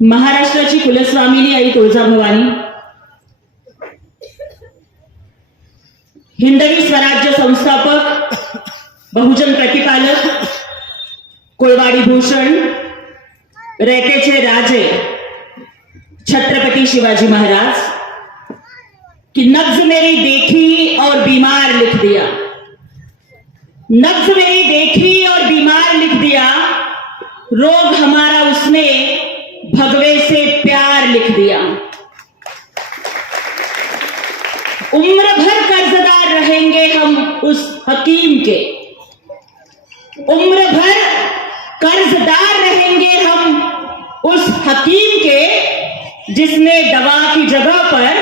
महाराष्ट्राची कुलस्वामिनी आई तुळजाभवानी, हिंदवी स्वराज्य संस्थापक, बहुजन प्रतिपालक, कोळवाडी भूषण, रयतेचे राजे छत्रपति शिवाजी महाराज कि नब्ज मेरी देखी और बीमार लिख दिया, नब्ज मेरी देखी और बीमार लिख दिया, रोग हमारा उसने भगवे से प्यार लिख दिया। उम्र भर कर्जदार रहेंगे हम उस हकीम के, उम्र भर कर्जदार रहेंगे हम उस हकीम के जिसने दवा की जगह पर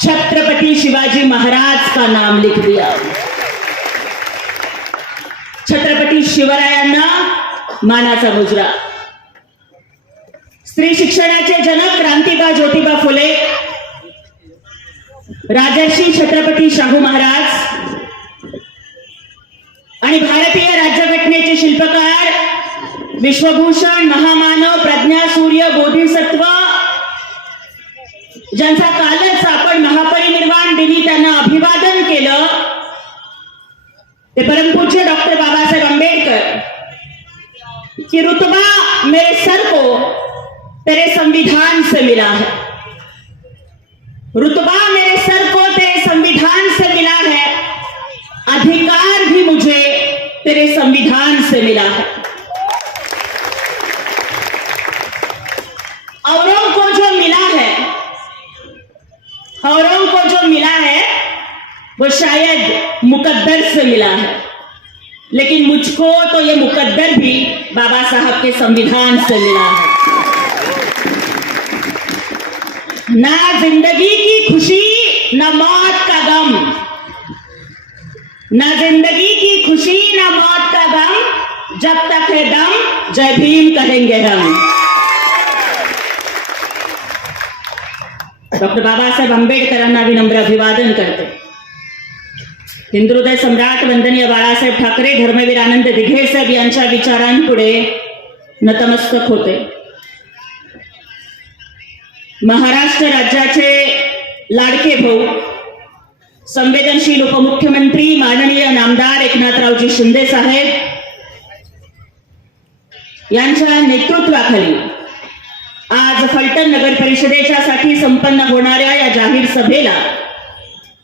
छत्रपति शिवाजी महाराज का नाम लिख दिया। छत्रपति शिवरायांना मानाचा मुजरा। स्त्री शिक्षणाचे जनक क्रांतिकार ज्योतिबा फुले, राजर्षी छत्रपती शाहू महाराज आणि भारतीय राज्यघटनेचे शिल्पकार विश्वभूषण महामानव प्रज्ञासूर्य बोधिसत्व ज्यांचा कालच आपण महापरिनिर्वाण दिनी त्यांना अभिवादन केलं, ते परमपूज्य डॉक्टर बाबासाहेब आंबेडकर कि रुतबा मेरे सर को तेरे संविधान से मिला है, रुतबा मेरे सर को तेरे संविधान से मिला है, अधिकार भी मुझे तेरे संविधान से मिला है। औरों को जो मिला है, औरों को जो मिला है वो शायद मुकद्दर से मिला है, लेकिन मुझको तो ये मुकद्दर भी बाबा साहब के संविधान से मिला है। ना जिंदगी की खुशी ना मौत का गम, ना जिंदगी की खुशी ना मौत का गम, जब तक है दम जय भीम कहेंगे हम। डॉक्टर बाबासाहेब आंबेडकरांना विनम्र अभिवादन करते। हिंदुहृदय सम्राट वंदनीय बाळासाहेब ठाकरे, धर्मवीर आनंद दिघे साहेब यांच्या विचारांपुढे नतमस्तक होते। महाराष्ट्र राज्याचे लाडके भाऊ, संवेदनशील उपमुख्यमंत्री माननीय नामदार एकनाथरावजी शिंदे साहेब यांच्या नेतृत्वाखाली आज फलटण नगर परिषदेच्या साठी संपन्न होणाऱ्या या जाहीर सभेला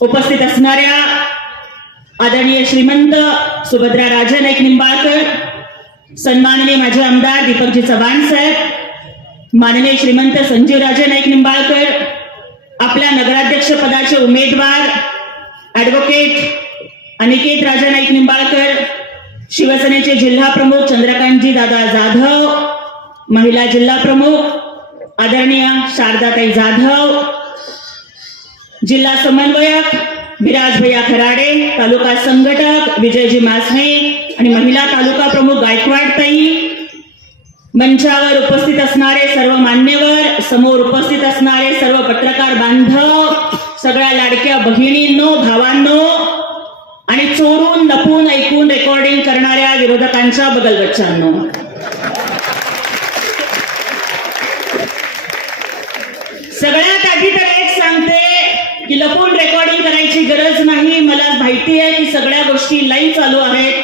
उपस्थित असणाऱ्या आदरणीय श्रीमंत सुभद्रा राजे नाईक निंबाळकर, सन्माननीय माजी आमदार दीपकजी चव्हाण साहेब, माननीय श्रीमंत संजीव राजे नाईक निंबाळकर, आपल्या नगराध्यक्ष पदाचे उमेदवार ॲडव्होकेट अनिकेत राजा नाईक निंबाळकर, शिवसेनेचे जिल्हा प्रमुख चंद्रकांतजी दादा जाधव, महिला जिल्हा प्रमुख आदरणीय शारदाताई जाधव, जिल्हा समन्वयक विराज भैया खराडे, तालुका संघटक विजयजी मासणे आणि महिला तालुका प्रमुख गायकवाडताई, मंचावर उपस्थित असणारे सर्व मान्यवर, समोर उपस्थित असणारे सर्व पत्रकार बांधव, सगळ्या लाडक्या बहिणींनो, भावांनो आणि चोरून लपून ऐकून रेकॉर्डिंग करणाऱ्या विरोधकांच्या बगलबच्चांनो, सगळ्यात आधी तर एक सांगते की लपून रेकॉर्डिंग करायची गरज नाही। मला माहिती आहे की सगळ्या गोष्टी लाईव्ह चालू आहेत,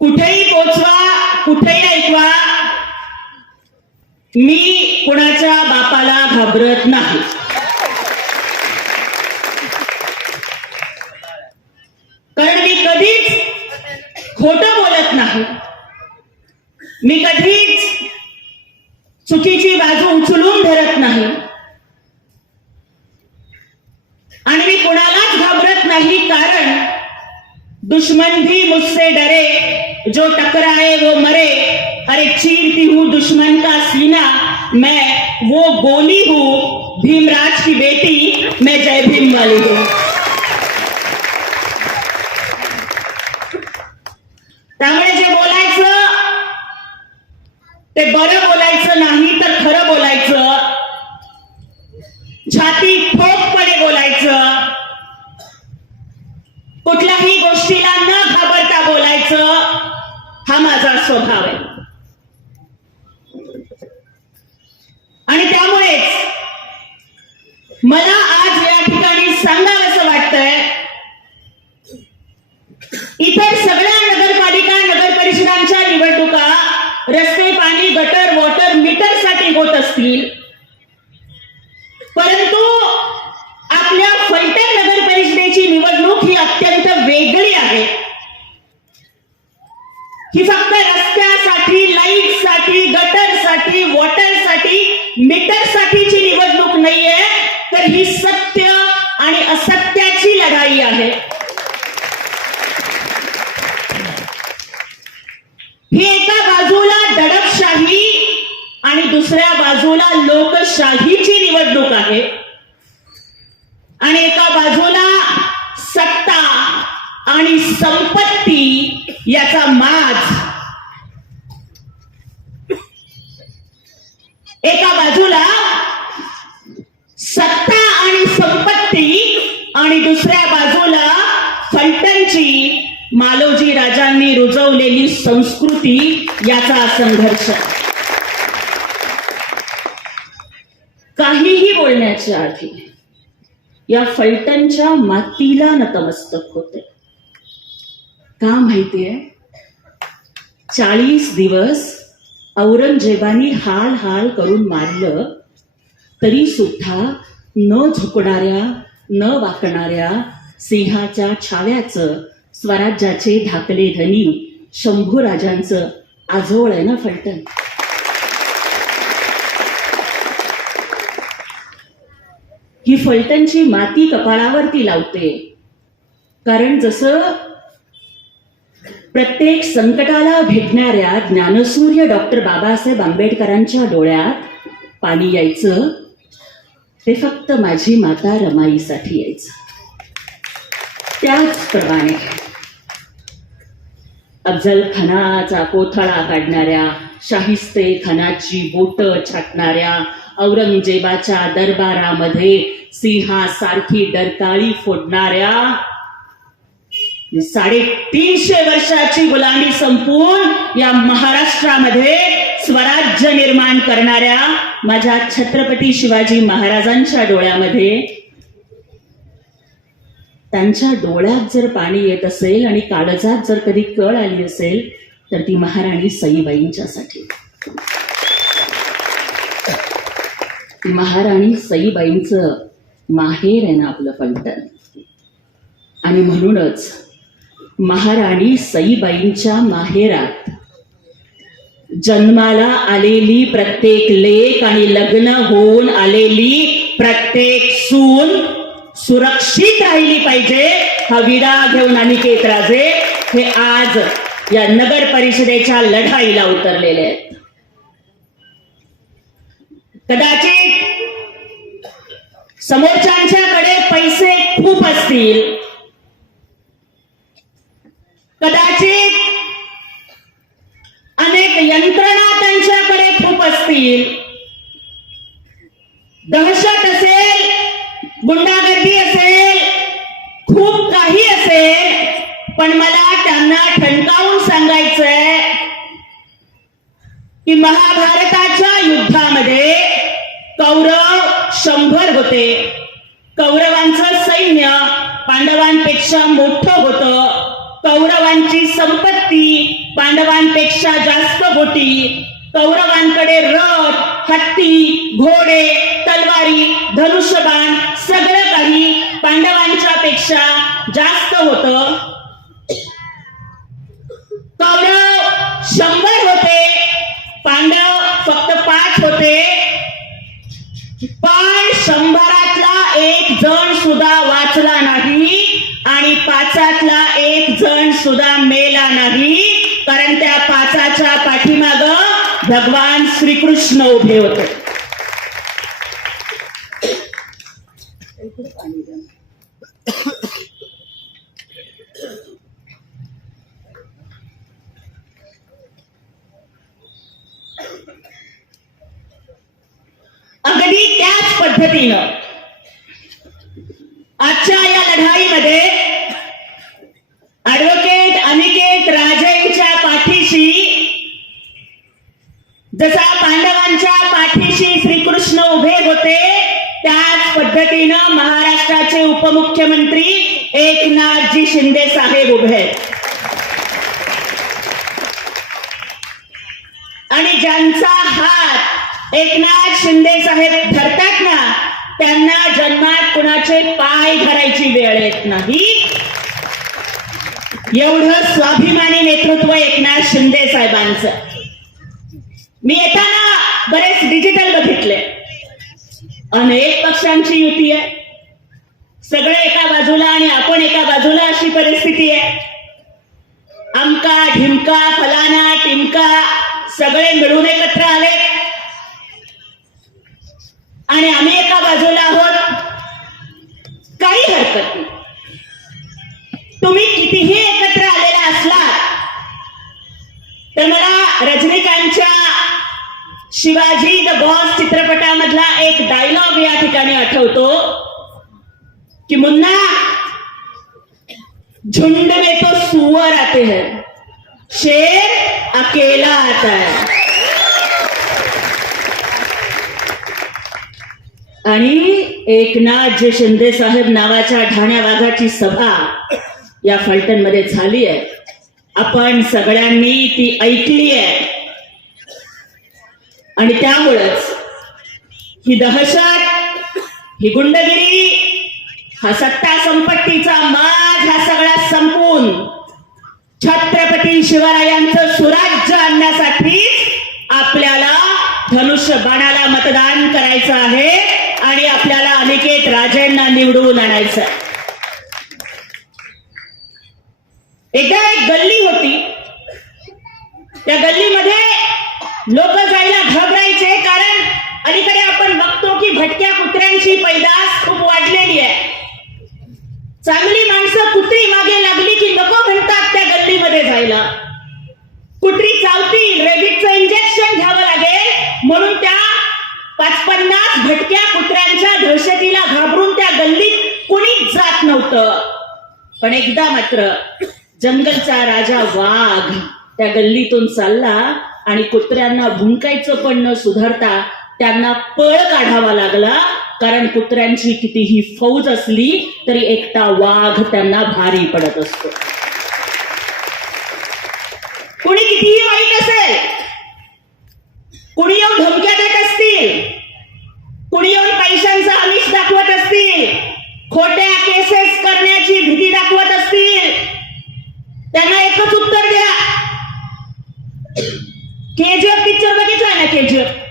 कुठेही पोचवा, कुठेही ऐकवा, मी कुणाच्या बापाला घाबरत नाही। कारण मी कधीच खोटं बोलत नाही, मी कधीच चुकीची बाजू उचलून धरत नाही आणि मी कुणालाच घाबरत नाही। कारण दुश्मन भी मुझसे डरे, जो टकराए वो मरे, अरे चीरती हूं दुश्मन का सीना, मैं वो गोली हूं, भीमराज की बेटी, मैं जय भीम वाली हूं। त्यामुळे जे बोलायचं ते बरं बोलायचं नाही तर खरं बोलायचं, छाती ठोकपणे बोलायचं, कुठल्याही गोष्टीला न घाबरता बोलायचं, हा माझा स्वभाव आहे। त्यामुळेच मला आज या ठिकाणी सांगावंसं वाटतंय, इतर सगळ्या नगरपालिका नगर परिषदांच्या निवडणुका रस्ते, पाणी, गटर, वॉटर मीटर साठी होत असतील, परंतु आपल्या फलटण नगर परिषदेची निवडणूक ही अत्यंत वेगळी आहे. ही फक्त रस्त्यासाठी, लाईटसाठी, गटरसाठी, वॉटरसाठी, मीटरसाठीची निवडणूक नाहीये, तर ही सत्य आणि असत्याची लढाई आहे. ही एका बाजूला दडपशाही आणि दुसऱ्या बाजूला लोकशाहीची निवडणूक आहे, आणि एका बाजूला सत्ता आणि संपत्ती याचा माज. एका बाजूला सत्ता आणि संपत्ती आणि दुसऱ्या बाजूला फलटणची मालोजी राजांनी रुजवलेली संस्कृती याचा संघर्ष. काहीही बोलण्याच्या आधी या फलटणच्या मातीला नतमस्तक होते. का माहितीये, 40 दिवस औरंगजेबानी हाल हाल करून मारलं तरी सुद्धा न झुकणाऱ्या, न वाकणाऱ्या सिंहाच्या छाव्याचं स्वराज्याचे धाकले धनी शंभूराजांचं आजोळ आहे ना फलटण. ही फलटणची माती कपाळावरती लावते, कारण जसं प्रत्येक संकटाला भेटणाऱ्या ज्ञानसूर्य डॉक्टर बाबासाहेब आंबेडकरांच्या डोळ्यात पाणी यायचं, ते फक्त माझी माता रमाईसाठी यायचं. त्याचप्रमाणे अफजल खानाचा कोथळा काढणाऱ्या, शाहिस्ते खानाची बोट छाटणाऱ्या, औरंगजेबाच्या दरबारामध्ये सिंहासारखी डरकाळी फोडणाऱ्या, 350 वर्षाची गुलामी संपवून या महाराष्ट्रामध्ये स्वराज्य निर्माण करणाऱ्या माझ्या छत्रपती शिवाजी महाराजांच्या डोळ्यामध्ये, त्यांच्या डोळ्यात जर पाणी येत असेल आणि काळजात जर कधी कळ आली असेल, तर ती महाराणी सईबाईंच्यासाठी. ती महाराणी सईबाईंचं माहेर आहे ना आपलं फलटण. आणि म्हणूनच महाराणी सईबाईंच्या माहेरात जन्माला आलेली प्रत्येक लेक आणि लग्न होऊन आलेली प्रत्येक सून सुरक्षित राहिली पाहिजे, हा विडा घेऊन अनिकेत राजे हे आज या नगर परिषदेच्या लढाईला उतरलेले आहेत. कदाचित समोरच्यांच्याकडे पैसे खूप असतील, कदाचित अनेक यंत्रणा त्यांच्याकडे खूप असतील, दहशत असेल, गुंडागर्दी असेल, खूप काही असेल, पण मला त्यांना ठणकावून सांगायचंय की महाभारताच्या युद्धामध्ये कौरव 100 होते. कौरवांचं सैन्य पांडवांपेक्षा मोठं होतं. कौरवांची संपत्ती पांडवांपेक्षा जास्त होती. कौरवांकडे रथ, हत्ती, घोडे, तलवारी, धनुष्यबाण सगळं काही पांडवांच्या पेक्षा जास्त होतं. कौरव 100 होते, पांडव फक्त 5 होते. पण 100तला एक जण सुद्धा वाचला नाही आणि 5तला एक जण सुद्धा मेला नाही, कारण त्या 5च्या पाठीमाग भगवान श्रीकृष्ण उभे होते. अगदी त्याच पद्धतीनं आजच्या या लढाईमध्ये ऍडव्होकेट अनिकेत राजेंच्या पाठीशी जसा पांडवांच्या पाठीशी श्रीकृष्ण उभे होते त्याच पद्धतीनं महाराष्ट्राचे उपमुख्यमंत्री एकनाथजी शिंदे साहेब उभे आहेत. आणि ज्यांचा हात एकनाथ शिंदे साहेब धरतात ना त्यांना जन्मात कुणाचे पाय धरायची वेळ येत नाही. एवढं स्वाभिमानी नेतृत्व एकनाथ शिंदे साहेबांचं. मी येताना बरेच डिजिटल बघितले. अनेक पक्षांची युती आहे, सगळे एका बाजूला आणि आपण एका बाजूला अशी परिस्थिती आहे. अमका ढिमका फलाना टिमका सगळे मिळून एकत्र आले आणि आम्ही एका बाजूला आहोत. काही हरकत नाही. तुम्ही कितीही एकत्र आलेला असला तर मला रजनीकांतच्या शिवाजी द बॉस चित्रपटामधला एक डायलॉग या ठिकाणी आठवतो की मुन्ना झुंड में तो सुअर आते हैं, शेर अकेला आता है. आणि एकनाथ शिंदे साहेब नावाच्या ठाण्या वाघाची सभा या फलटण मध्ये झाली आहे. आपण सगळ्यांनी ती ऐकली आहे आणि त्यामुळेच ही दहशत, ही गुंडगिरी, हा सत्ता संपत्तीचा माज हा सगळा संपून छत्रपती शिवरायांचं सुराज्य आणण्यासाठी आपल्याला धनुष्यबाणाला मतदान करायचं आहे आणि आपल्याला अनिकेत राजेंना निवडून आणायचं. एकदा एक गल्ली होती. त्या गल्लीमध्ये लोक जायला घाबरायचे कारण अलीकडे आपण बघतो की भटक्या कुत्र्यांची पैदास खूप वाढलेली आहे. चांगली माणसं कुत्री मागे लागली की नको म्हणतात त्या गल्लीमध्ये जायला. कुत्री चावतील, रेबीजचं इंजेक्शन घ्यावं लागेल म्हणून त्या 50 भटक्या कुत्र्यांच्या दहशतीला घाबरून त्या गल्लीत कुणीच जात नव्हतं. पण एकदा मात्र जंगलचा राजा वाघ त्या गल्लीतून चालला आणि कुत्र्यांना भुंकायचं पण न सुधारता त्यांना पळ काढावा लागला. कारण कुत्र्यांची कितीही फौज असली तरी एकटा वाघ त्यांना भारी पडत असतो. कुणी कितीही वाईट असेल, कुणी येऊन धमक्या देत असतील, कुणी येऊन पैशांचा आमिष दाखवत असतील, खोट्या केसेस करण्याची भीती दाखवत असतील, त्यांना एकच उत्तर द्या. केजीएफ पिक्चर बघितला ना? केजीएफ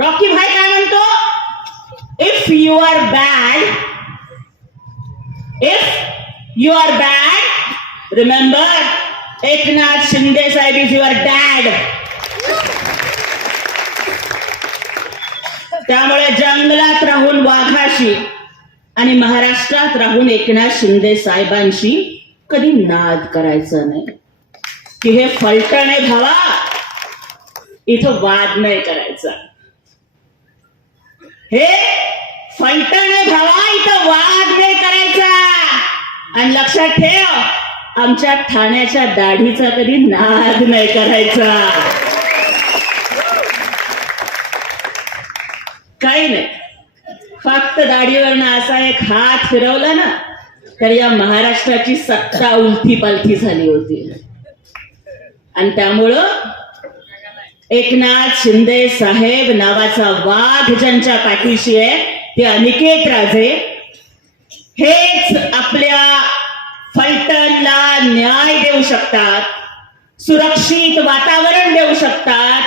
रॉकी भाई काय म्हणतो? If you are bad, remember Eknath Shinde साहेब इज युअर डॅड. त्यामुळे जंगलात राहून वाघाशी आणि महाराष्ट्रात राहून एकनाथ शिंदे साहेबांशी कधी नाद करायचा नाही. की हे फलटण आहे भावा, इथं वाद नाही करायचा. हे फलटण आहे भावा, इथं वाद नाही करायचा. आणि लक्षात ठेव, आमच्या ठाण्याच्या दाढीचा कधी नाद नाही करायचा. काही नाही, फक्त दाढीवरनं असा एक हात फिरवला ना तर या महाराष्ट्राची सत्ता उलथी पालथी झाली होती. आणि त्यामुळं एकनाथ शिंदे साहेब नावाचा वाघ ज्यांच्या पाठीशी आहे ते अनिकेत राजे हेच आपल्या फलटणला न्याय देऊ शकतात, सुरक्षित वातावरण देऊ शकतात,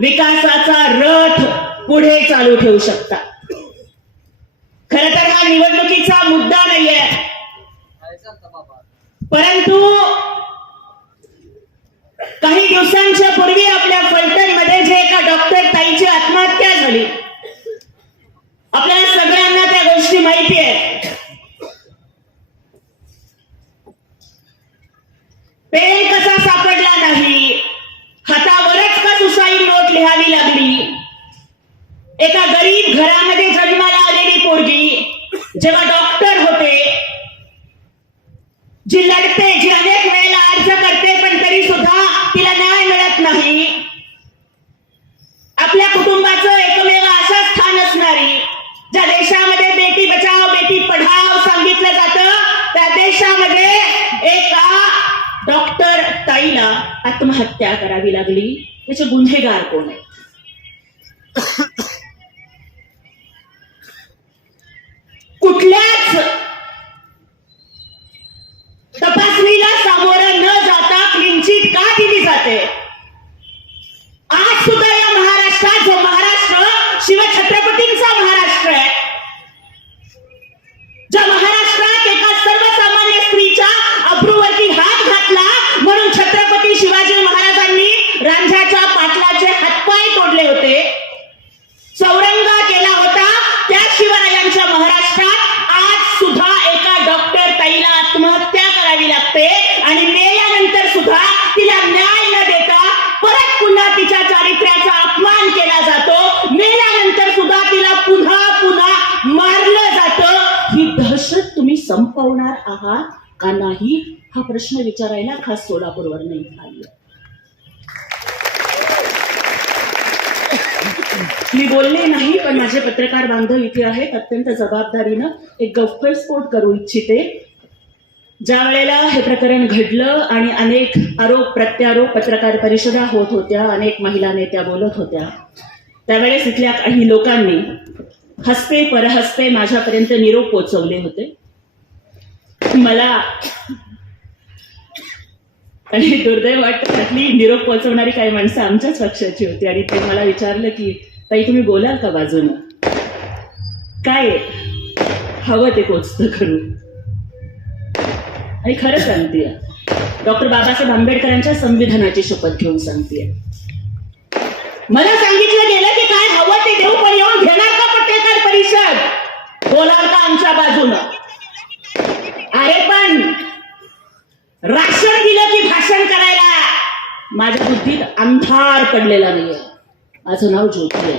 विकासाचा रथ पुढे चालू ठेवू शकतात. खर तर हा निवडणुकीचा मुद्दा नाहीये, परंतु काही दिवसांच्या पूर्वी आपल्या फलटण मध्ये जे एका डॉक्टर ताईची आत्महत्या झाली, आपल्याला सगळ्यांना त्या गोष्टी माहिती आहेत. पेन कसा सापडला नाही, हातावरच का सुसाईड नोट लिहावी लागली. एका गरीब घरामध्ये जन्माला आलेली पोरगी जेव्हा डॉक्टर होते, जी लढते, जी अनेक वेळेला अर्ज करते पण तरी सुद्धा तिला न्याय मिळत नाही. आत्महत्या करावी लागली, त्याचे गुन्हेगार कोण आहेत? कुठल्याच तपासणीला सामोरं न जाता क्लीन चिट का दिली जाते? आज सुद्धा या महाराष्ट्रात, जो महाराष्ट्र शिवछत्रपतींचा महाराष्ट्र आहे, ज्या महाराष्ट्रात एका सर्वसामान्य स्त्रीच्या अब्रूवरती हात घातला म्हणून छत्रपती शिवाजी महाराजांनी रांझ्याच्या पाटलाचे हातपाय तोडले होते, चौरंग केला होता, त्या शिवरायांच्या महाराष्ट्रात आज सुद्धा एका डॉक्टर ताईला आत्महत्या करावी लागते आणि मेल्यानंतर सुद्धा तिला न्याय न देता परत पुन्हा तिच्या चारित्र्याचा अपमान केला जातो, मेल्यानंतर सुद्धा तिला पुन्हा पुन्हा मारलं जातं. ही दहशत तुम्ही संपवणार आहात का नाही, हा प्रश्न विचारायला खास सोलापूरवरून इथे आली. मी बोलले नाही, पण माझे पत्रकार बांधव इथे आहेत, अत्यंत जबाबदारीनं एक गौप्यस्फोट करू इच्छिते. ज्या वेळेला हे प्रकरण घडलं आणि अनेक आरोप प्रत्यारोप पत्रकार परिषदा होत होत्या, अनेक महिला नेत्या बोलत होत्या, त्यावेळेस इथल्या काही लोकांनी हस्ते परहस्ते माझ्यापर्यंत निरोप पोचवले होते. मला आणि दुर्दैव वाटतं, त्यातली निरोप पोचवणारी काही माणसं आमच्याच पक्षाची होती आणि ते मला विचारलं की ताई तुम्ही बोलाल का बाजूनं, काय हवं ते पोचतं करू. आणि खरं सांगतेय, डॉक्टर बाबासाहेब आंबेडकरांच्या संविधानाची शपथ घेऊन सांगतेय. मला सांगितलं गेलं की काय हवं ते देऊ, पण येऊन घेणार का पत्रकार परिषद, बोलाल का आमच्या बाजूनं? अरे पण राशन दिलं की भाषण करायला माझ्या बुद्धीत अंधार पडलेला नाहीये. माझं नाव ज्योती आहे.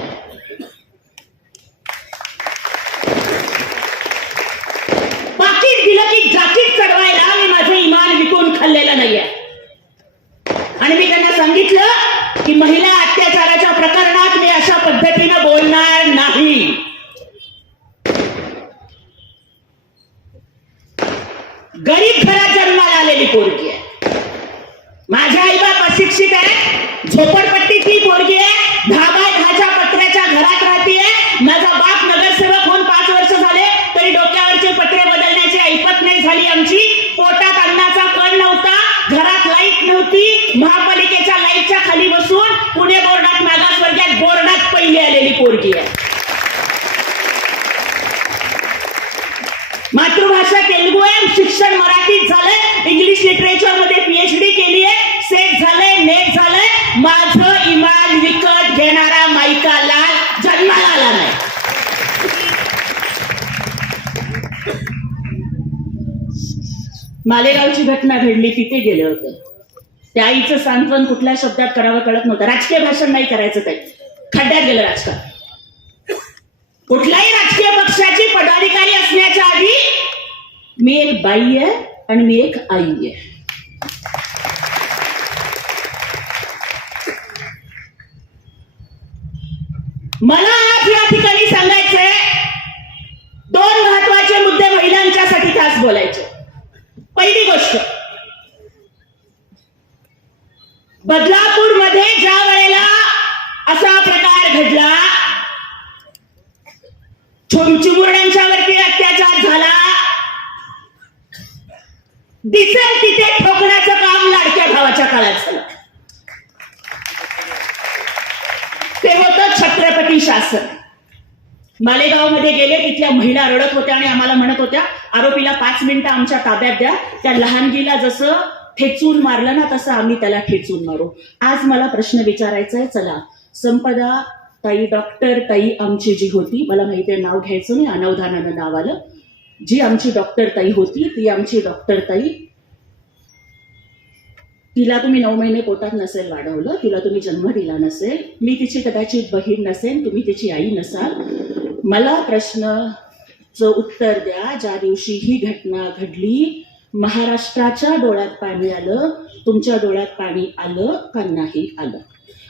पाकिट दिलं की जाकीट चढवायला मी माझं इमान विकून खाल्लेलं नाहीये. आणि मी त्यांना सांगितलं की महिला अत्याचाराच्या प्रकरणात मी अशा पद्धतीनं बोलणार नाही. गरीब घरात जन्माला आलेली पोरगी आहे, माझे आई बाप अशिक्षित आहे, झोपडपट्टीची पोरगी आहे, 10x10च्या पत्र्याच्या घरात राहतीये. माझा बाप नगरसेवक होऊन 5 वर्ष झाले तरी डोक्यावरचे पत्रे बदलण्याची ऐपत नाही झाली आमची. पोटात अन्नाचा कण नव्हता, घरात लाईट नव्हती, महापालिकेच्या लाईटच्या खाली बसून पुणे बोर्डात मागासवर्गात बोर्डात पहिली आलेली पोरगी आहे. मातृभाषा तेलुगू आहे, शिक्षण मराठीत झालंय, इंग्लिश लिटरेचर मध्ये PhD केली आहे, सेट झालंय, नेट झालंय. माझं इमान विकत घेणारा माईका लाल जन्माला आला नाही. मालेगावची घटना घडली, तिथे गेले होते. त्या आईचं सांत्वन कुठल्या शब्दात करावं कळत नव्हतं. राजकीय भाषण नाही करायचं, ते खड्ड्यात गेलं राजकारण. कुठल्याही राजकीय पक्षाची पदाधिकारी असण्याच्या आधी मी एक बाई आहे आणि मी एक आई आहे. मला आज या ठिकाणी सांगायचंय, 2 महत्वाचे मुद्दे महिलांच्यासाठी खास बोलायचे. पहिली गोष्ट, बदलापूरमध्ये ज्या वेळेला असा प्रकार घडला, चिमुरड्यांच्यावरती अत्याचार झाला, दिसेल तिथे ठोकण्याचं काम लाडक्या भावाच्या काळात झालं. ते होतं छत्रपती शासन. मालेगावमध्ये गेले, तिथल्या महिला रडत होत्या आणि आम्हाला म्हणत होत्या आरोपीला 5 मिनिटं आमच्या ताब्यात द्या, त्या लहानगीला जसं ठेचून मारलं ना तसं आम्ही त्याला ठेचून मारू. आज मला प्रश्न विचारायचा आहे, चला संपदा ताई, डॉक्टर ताई आमची जी होती, मला माहिती आहे नाव घ्यायचं नाही, अनवधानानं नाव आलं, जी आमची डॉक्टर ताई होती, ती आमची डॉक्टर ताई, तिला तुम्ही 9 महिने पोटात नसेल वाढवलं, तिला तुम्ही जन्म दिला नसेल, मी तिची कदाचित बहीण नसेल, तुम्ही तिची आई नसाल. मला प्रश्नाचं उत्तर द्या, ज्या दिवशी ही घटना घडली महाराष्ट्राच्या डोळ्यात पाणी आलं, तुमच्या डोळ्यात पाणी आलं का नाही आलं?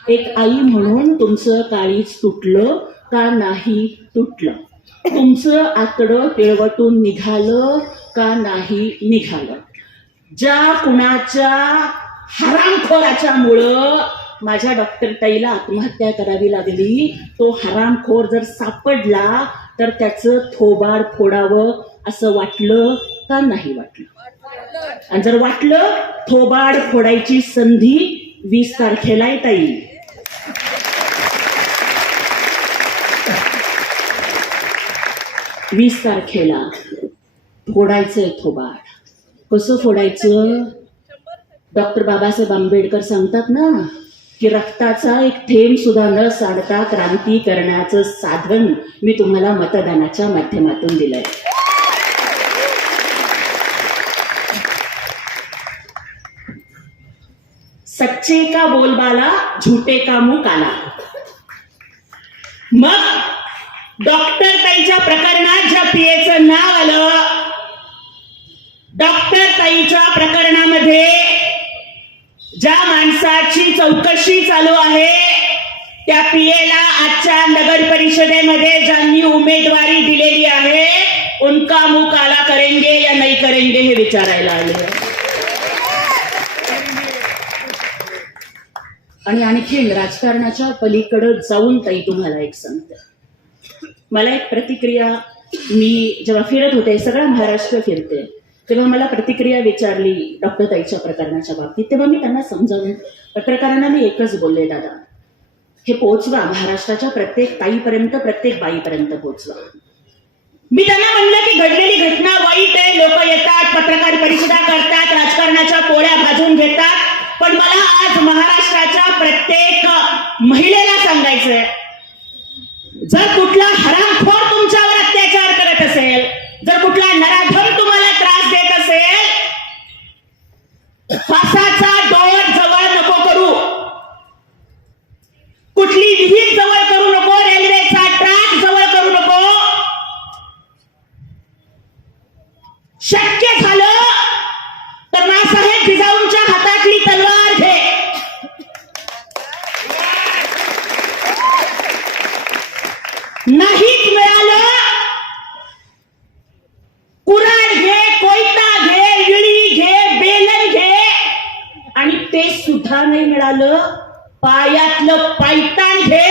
एक आई म्हणून तुमचं काळीज तुटलं का नाही तुटलं? तुमचं आकडं पिळवटून निघालं का नाही निघालं? ज्या कुणाच्या हरामखोराच्या मुळे माझ्या डॉक्टर ताईला आत्महत्या करावी लागली. तो हरामखोर जर सापडला तर त्याचं थोबाड फोडावं असं वाटलं का नाही वाटलं? आणि जर वाटलं, थोबाड फोडायची संधी 20 तारखेला आहे ताई. वीस तारखेला फोडायचंय थोबाड. कसं फोडायचं? डॉक्टर बाबासाहेब आंबेडकर सांगतात ना की रक्ताचा एक थेंब सुद्धा न सांडता क्रांती करण्याचं साधन मी तुम्हाला मतदानाच्या माध्यमातून दिलंय. सच्चे का बोलबाला, झूठे का मुंह काला. मग डॉक्टर ताईच्या प्रकरणात ज्या पीएचं नाव आलं, डॉक्टर ताईच्या प्रकरणामध्ये ज्या माणसाची चौकशी चालू आहे, त्या पीएला आजच्या नगर परिषदेमध्ये ज्यांनी उमेदवारी दिलेली आहे, उनका मुंह काला करेंगे या नहीं करेंगे हे विचारायला आले. आणि आणखीन राजकारणाच्या पलीकडे जाऊन ताई तुम्हाला एक सांगते. मला एक प्रतिक्रिया, मी जेव्हा फिरत होते, सगळा महाराष्ट्र फिरते, तेव्हा मला प्रतिक्रिया विचारली डॉक्टर ताईच्या प्रकरणाच्या बाबतीत. तेव्हा मी त्यांना समजावून, पत्रकारांना मी एकच बोलले, दादा हे पोहोचवा महाराष्ट्राच्या प्रत्येक ताईपर्यंत, प्रत्येक बाईपर्यंत पोहोचवा. मी त्यांना म्हणलं की घडलेली घटना वाईट आहे, लोक येतात, पत्रकार परिषदा करतात, राजकारणाच्या पोळ्या भाजून घेतात, पण मला आज महाराष्ट्राच्या प्रत्येक महिलेला सांगायचंय, जर कुठला हरामखोर तुमच्यावर अत्याचार करत असेल, जर कुठला नराधम तुम्हाला त्रास देत असेल, फासाचा दोर जवळ नको करू, कुठली विहीर जवळ करू नको, रेल्वेचा ट्रॅक जवळ करू नको. शक्य झालं तर नासाहेब जिजाऊंच्या हातातली तलवार घे, नाहीच मिळालं, कुऱ्हाड घे, कोयता घे, विळी घे, बेलन घे, आणि ते सुद्धा नाही मिळालं, पायातलं पायतान घे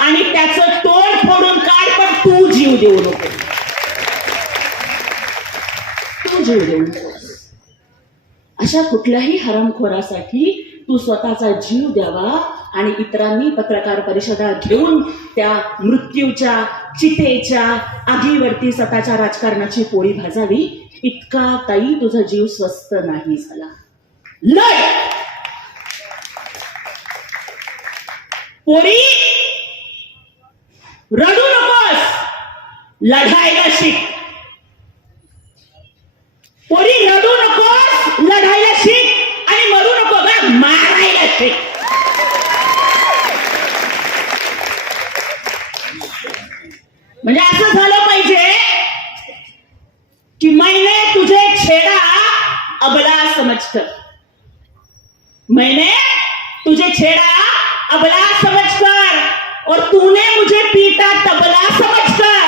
आणि त्याचं तोंड फोडून काढ, पण तू जीव देऊ नको, तू जीव देऊ नको. अशा कुठल्याही हरामखोरासाठी तू स्वतःचा जीव द्यावा आणि इतरांनी पत्रकार परिषदा घेऊन त्या मृत्यूच्या चितेच्या आगीवरती स्वतःच्या राजकारणाची पोळी भाजावी, इतका ताई तुझा जीव स्वस्त नाही झाला. लढ पोरी, रडू नकोस, लढायला शिक. पोरी रडू नकोस, लढायला शिक, आणि मरू नको ग, मारायला शिक. म्हणजे असं झालं पाहिजे कि मैंने तुझे छेड़ा अबला समझकर, मैंने तुझे छेड़ा अबला समझकर और तूने मुझे पीटा तबला समझकर,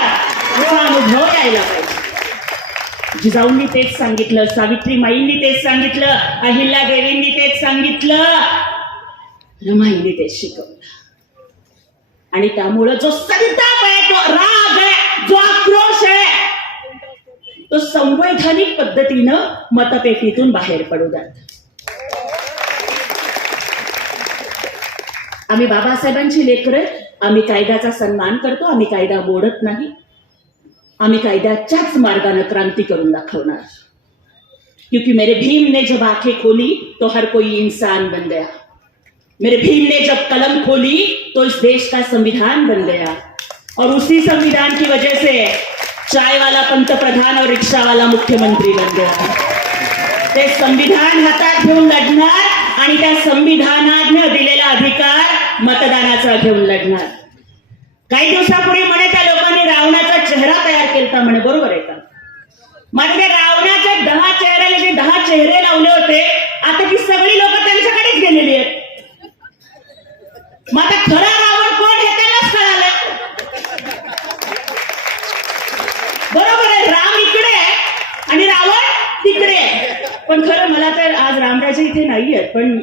असा अनुभव यायला पाहिजे. जिजाऊंनी तेच सांगितलं, सावित्रीमाईंनी तेच सांगितलं, अहिल्या देवींनी तेच सांगितलं, रमाईंनी तेच शिकवलं. आणि त्यामुळं जो संताप आहे, तो राग आहे, जो आक्रोश आहे, तो संवैधानिक पद्धतीनं मतपेटीतून बाहेर पडू द्या. आम्ही बाबासाहेबांची लेकरं, आम्ही कायद्याचा सन्मान करतो, आम्ही कायदा मोडत नाही, आम्ही कायद्याच्याच मार्गाने क्रांती करून दाखवणार. क्योंकि मेरे भीम ने जब आंखें खोली तो हर कोई इंसान बन गया, मेरे भीम ने जब कलम खोली तो इस देश का संविधान बन गया, और उसी संविधान की वजह से चाय वाला पंतप्रधान और रिक्शा वाला मुख्यमंत्री बन गया. ते संविधान हातात घेऊन लढणार आणि त्या संविधानाने दिलेला अधिकार मतदानाचा घेऊन लढणार. काही दिवसापूर्वी म्हणे त्या लोकांनी रावणाचा चेहरा तयार केला म्हणे, बरोबर आहे का? मात्र रावणाचे 10 चेहऱ्याला जे 10 चेहरे लावले होते, आता ती सगळी लोक त्यांच्याकडेच गेलेली आहेत. मग आता खरा रावण कोण हे त्यांनाच कळालं. बरोबर आहे, राम इकडे आणि रावण तिकडे. पण खरं मला तर आज रामराजे इथे नाही आहेत, पण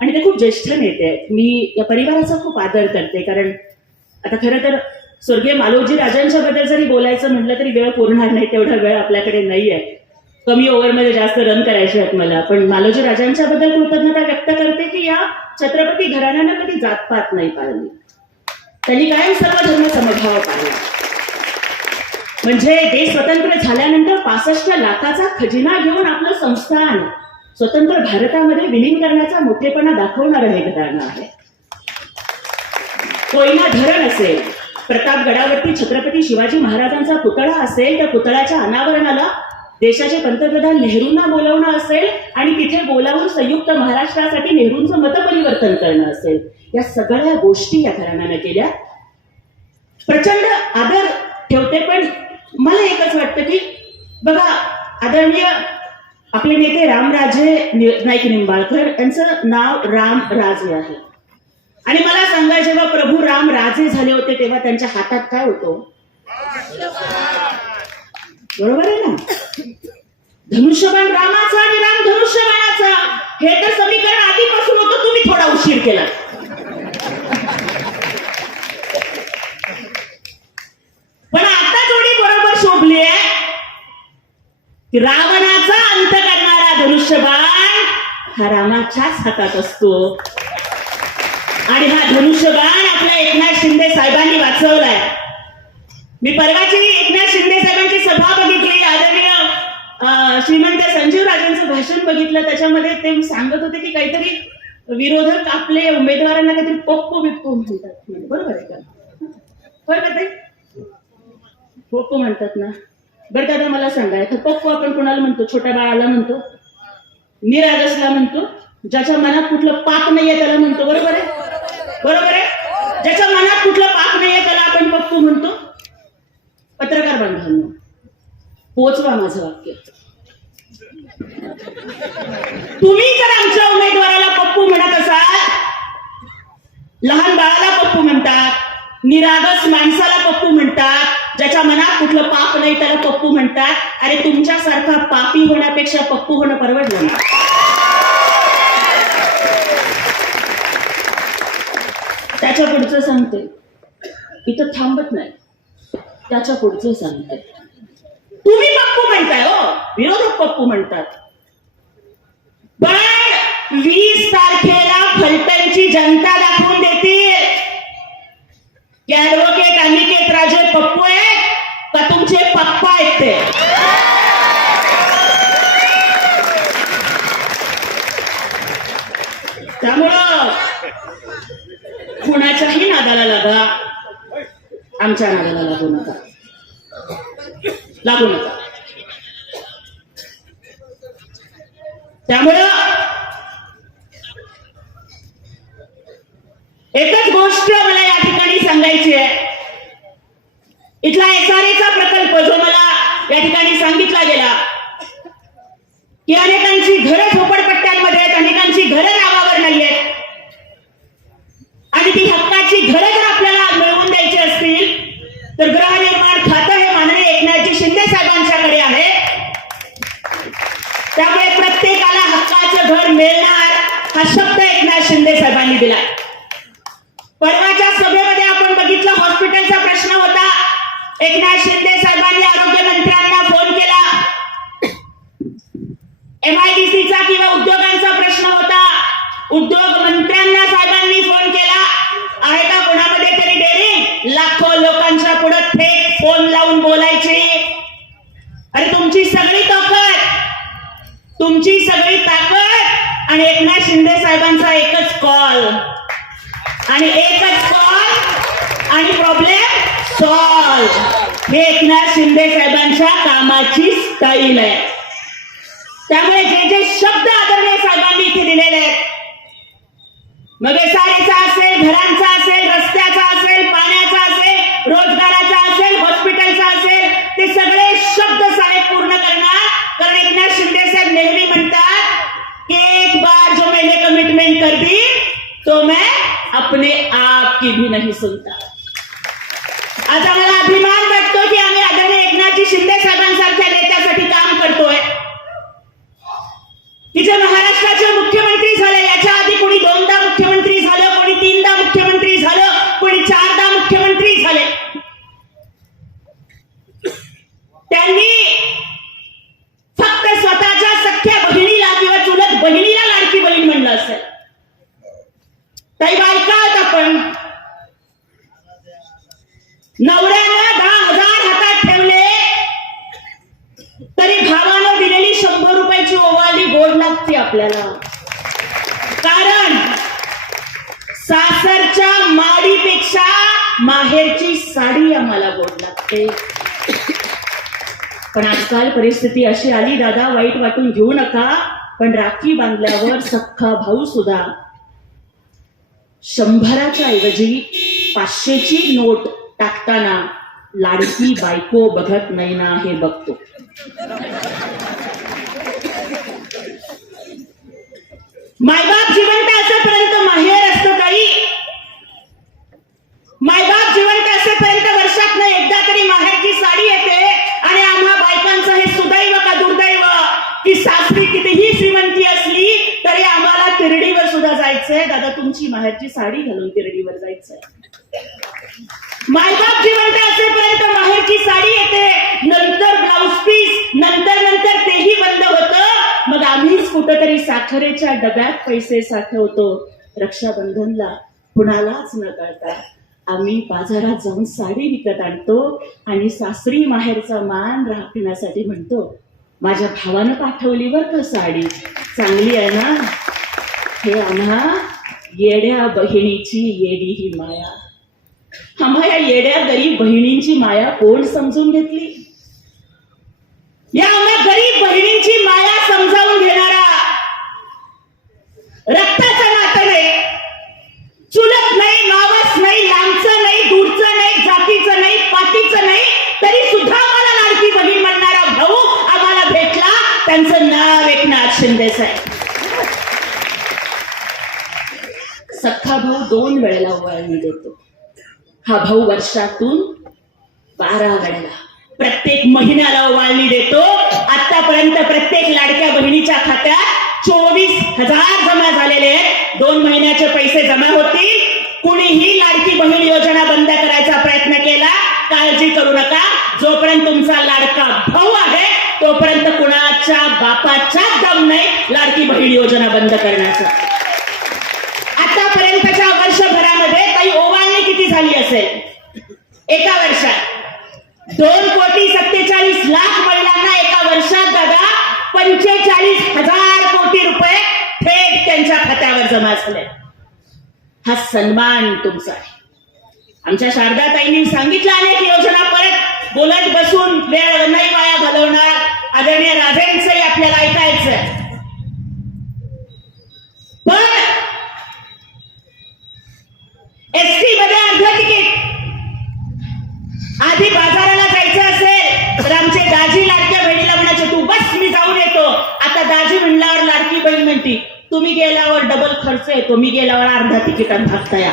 आणि ते खूप ज्येष्ठ नेते आहेत. मी या परिवाराचा खूप आदर करते, कारण आता खरं तर स्वर्गीय मालोजी राजांच्या बद्दल जरी बोलायचं म्हटलं तरी वेळ पुरणार नाही, तेवढा वेळ आपल्याकडे नाही आहे. कमी ओव्हरमध्ये जास्त रन करायचे आहेत मला. पण मालोजी राजांच्या बद्दल कृतज्ञता व्यक्त करते की या छत्रपती घराण्यानं कधी जातपात नाही पाळली. त्यांनी कायम सर्व धर्म समभाव पाळला. म्हणजे देश स्वतंत्र झाल्यानंतर 65 लाखाचा खजिना घेऊन आपलं संस्थान स्वतंत्र भारतामध्ये विलीन करण्याचा मोठेपणा दाखवणारं हे घराणं आहे. कोयना धरण असेल, प्रतापगडावरती छत्रपती शिवाजी महाराजांचा पुतळा असेल, त्या पुतळ्याच्या अनावरणाला देशाचे पंतप्रधान नेहरूंना बोलावणं असेल आणि तिथे बोलावून संयुक्त महाराष्ट्रासाठी नेहरूंचं मतपरिवर्तन करणं असेल, या सगळ्या गोष्टी या घराण्यानं केल्या. प्रचंड आदर ठेवते, पण मला एकच वाटतं की बघा, आदरणीय आपले नेते रामराजे नाईक निंबाळकर यांचं नाव रामराजे आहे. आणि मला सांगा, जेव्हा प्रभू राम राजे झाले होते तेव्हा त्यांच्या हातात काय होतं? बरोबर आहे ना? धनुष्यबाण रामाचा आणि राम धनुष्यबाणाचा. हे तर समीकरण आधीपासून होतं, तुम्ही थोडा उशीर केला. पण आता जोडी बरोबर शोभली आहे की रावणाचा अंत करणारा धनुष्यबाण हा रामाच्याच हातात असतो. आणि हा धनुष्यबाण आपल्या एकनाथ शिंदे साहेबांनी वाचवलाय. मी परवाची एकनाथ शिंदे साहेबांची सभा बघितली, आदरणीय श्रीमंत संजीव राजांचं भाषण बघितलं. त्याच्यामध्ये ते सांगत होते की काहीतरी विरोधक आपले उमेदवारांना काहीतरी पप्पू बिप्पू म्हणतात. बरोबर आहे का? होय का ते? पप्पू म्हणतात ना. बरं दादा मला सांगा, पप्पू आपण कोणाला म्हणतो? छोट्या बाळाला म्हणतो, निरागसला म्हणतो, ज्याच्या मनात कुठलं पाप नाहीये त्याला म्हणतो. बरोबर आहे? बरोबर आहे? ज्याच्या मनात कुठलं पाप नाहीये त्याला आपण पप्पू म्हणतो. पत्रकार बांधवांनो, पोचवा माझं वाक्य. तुम्ही जर आमच्या उमेदवाराला पप्पू म्हणत असाल, लहान बाळाला पप्पू म्हणतात, निरागस माणसाला पप्पू म्हणतात, ज्याच्या मनात कुठलं पाप नाही त्याला पप्पू म्हणतात. अरे तुमच्यासारखा पापी होण्यापेक्षा पप्पू होणं परवडलं ना? त्याच्या पुढचं सांगते, इथं थांबत नाही, त्याच्या पुढचं सांगते. तुम्ही पप्पू म्हणताय, हो विरोधक पप्पू म्हणतात, पण 20 तारखेला फलटणची जनता दाखवून देतील की ऍडव्होकेट अनिकेत राजे पप्पू आहेत का तुमचे पप्पा आहेत ते. त्यामुळं कुणाच्याही नादाला लागा, आमच्या नादाला लागू नका, लागू नका. त्यामुळं एकच गोष्ट मला या ठिकाणी सांगायची आहे. इथला SRA प्रकल्प जो मला या ठिकाणी सांगितला गेला की अनेकांची घरं झोपडपट्ट्यांमध्ये आहेत, अनेकांची घरं नावावर नाही आहेत, आणि ती हक्काची घरं जर आपल्याला मिळवून द्यायची असतील तर गृहनिर्माण खातं हे माननीय एकनाथजी शिंदे साहेबांच्याकडे आहे. त्यामुळे प्रत्येकाला हक्काचं घर मिळणार हा शब्द एकनाथ शिंदे साहेबांनी दिला. परवाच्या सभेमध्ये आपण बघितलं, हॉस्पिटलचा प्रश्न होता. एकनाथ शिंदे साहेबांनी आरोग्यमंत्र्यांना फोन केला. MIDCचा किंवा उद्योगांचा प्रश्न होता, उद्योग मंत्र्यांना साहेबांनी फोन केला. आहे का कोणामध्ये तरी डेअरिंग? लाखो लोकांच्या पुढे थेट फोन लावून बोलायची. अरे तुमची सगळी ताकद आणि एकनाथ शिंदे साहेबांचा एकच कॉल आणि एकच कॉल आणि प्रॉब्लेम सॉल्व. हे एकनाथ शिंदे साहेबांच्या कामाची स्टाईल आहे. त्यामुळे जे जे शब्द आदरणीय साहेबांनी इथे दिलेले आहेत, मग SRAचा असेल, घरांचा असेल, रस्त्याचा असेल, पाण्याचा असेल, रोजगाराचा असेल, हॉस्पिटलचा असेल, ते सगळे शब्द साहेब पूर्ण करणार. कारण एकनाथ शिंदे साहेब नेहमी म्हणतात की एक बार जो मैंने कमिटमेंट कर दी तो मैं अपने आप की भी नहीं सुनता. आज आम्हाला अभिमान वाटतो की आम्ही आदरणीय एकनाथजी शिंदे साहेबांसारख्या नेत्यासाठी काम करतोय. की जे महाराष्ट्राचे मुख्यमंत्री झाले, याच्या आधी कोणी 2दा मुख्यमंत्री झालं, कोणी 3दा मुख्यमंत्री झालं, कोणी 4दा मुख्यमंत्री झाले. त्यांनी फक्त स्वतःच्या सख्या बहिणीला किंवा चुलत बहिणीला लाडकी बहीण म्हणलं असेल. ताई बायका आहोत आपण. नवऱ्यानं 10,000 हातात ठेवले तरी भावानं दिलेली 100 रुपयाची ओवाळणी गोड लागते आपल्याला. कारण सासरच्या माडीपेक्षा माहेरची साडी आम्हाला गोड लागते. पण आजकाल परिस्थिती अशी आली, दादा वाईट वाटून घेऊ नका, पण राखी बांधल्यावर सख्खा भाऊ सुद्धा 100च्या ऐवजी 500ची नोट टाकताना लाडकी बायको बघत नाही ना हे बघतो. मायबाप जिवंत असेपर्यंत माहेर असतं काही. मायबाप जिवंत असेपर्यंत वर्षातनं एकदा तरी माहेरची साडी येते. आणि आम्हा बायकांचं हे सुदैव का दुर्दैव की सासरी कितीही श्रीमंती असली तरी आम्हाला तिरडीवर सुद्धा जायचंय. दादा तुमची माहेरची साडी घालून तिरडीवर जायचंय. मायबाप जिवंत असेपर्यंत माहेरची साडी येते, नंतर ब्लाउज पीस, नंतर तेही बंद होतं. मग आम्हीच कुठंतरी साखरेच्या डब्यात पैसे साठवतो. रक्षाबंधनला कुणालाच न कळता आम्ही बाजारात जाऊन साडी विकत आणतो आणि सासरी माहेरचा मान राखण्यासाठी म्हणतो, माझ्या भावानं पाठवली बर का साडी, चांगली आहे ना. हे आम्हा येड्या बहिणीची येडी ही माया. आम्हा या येड्या गरीब बहिणींची माया कोण समजून घेतली? या आम्हा गरीब बहिणींची माया समजावून घेणारा रक्ताचं नातं नाही, चुलत नाही, मावस नाही, लांबचं नाही, दूरचं नाही, जातीचं नाही, पातीचं नाही, तरी सुद्धा आम्हाला लाडकी बहीण म्हणणारा भाऊ आम्हाला भेटला. त्यांचं नाव एकनाथ शिंदेच आहे. सख्खा भाऊ 2 वेळेला ओवाळणी देतो. हा भाऊ वर्षातून 12 वेळेला प्रत्येक महिन्याला ओवाळणी देतो. आतापर्यंत प्रत्येक लाडक्या बहिणीच्या खात्यात 24,000 जमा झालेले आहेत. 2 महिन्याचे पैसे जमा होतील. कुणीही लाडकी बहीण योजना बंद करायचा प्रयत्न केला, काळजी करू नका. जोपर्यंत तुमचा लाडका भाऊ आहे तोपर्यंत कुणाच्या बापाच्या दम नाही लाडकी बहीण योजना बंद करण्याचा. आतापर्यंतच्या वर्षभरामध्ये काही ओवाळणी किती झाली असेल? एका वर्षात 2,47,00,000 महिलांना एका वर्षात दादा 45,000 कोटी रुपये थेट त्यांच्या खात्यावर जमा झाले. हा सन्मान तुमचा आहे. आमच्या शारदाताईंनी सांगितलं अनेक योजना, परत बोलत बसून वेळ नाही वाया घालवणार. आदरणीय राजेंचंही आपल्याला ऐकायचंय. पण एसटी मध्ये अर्ध तिकीट. आधी बाजाराला जायचं असेल तर आमचे दाजी लाडक्या बहिणीला म्हणायचे तू बस मी जाऊन येतो. आता दाजी म्हणल्यावर लाडकी बहीण म्हणती तुम्ही गेल्यावर डबल खर्च येतो, मी गेल्यावर अर्धा तिकीटात भागता या,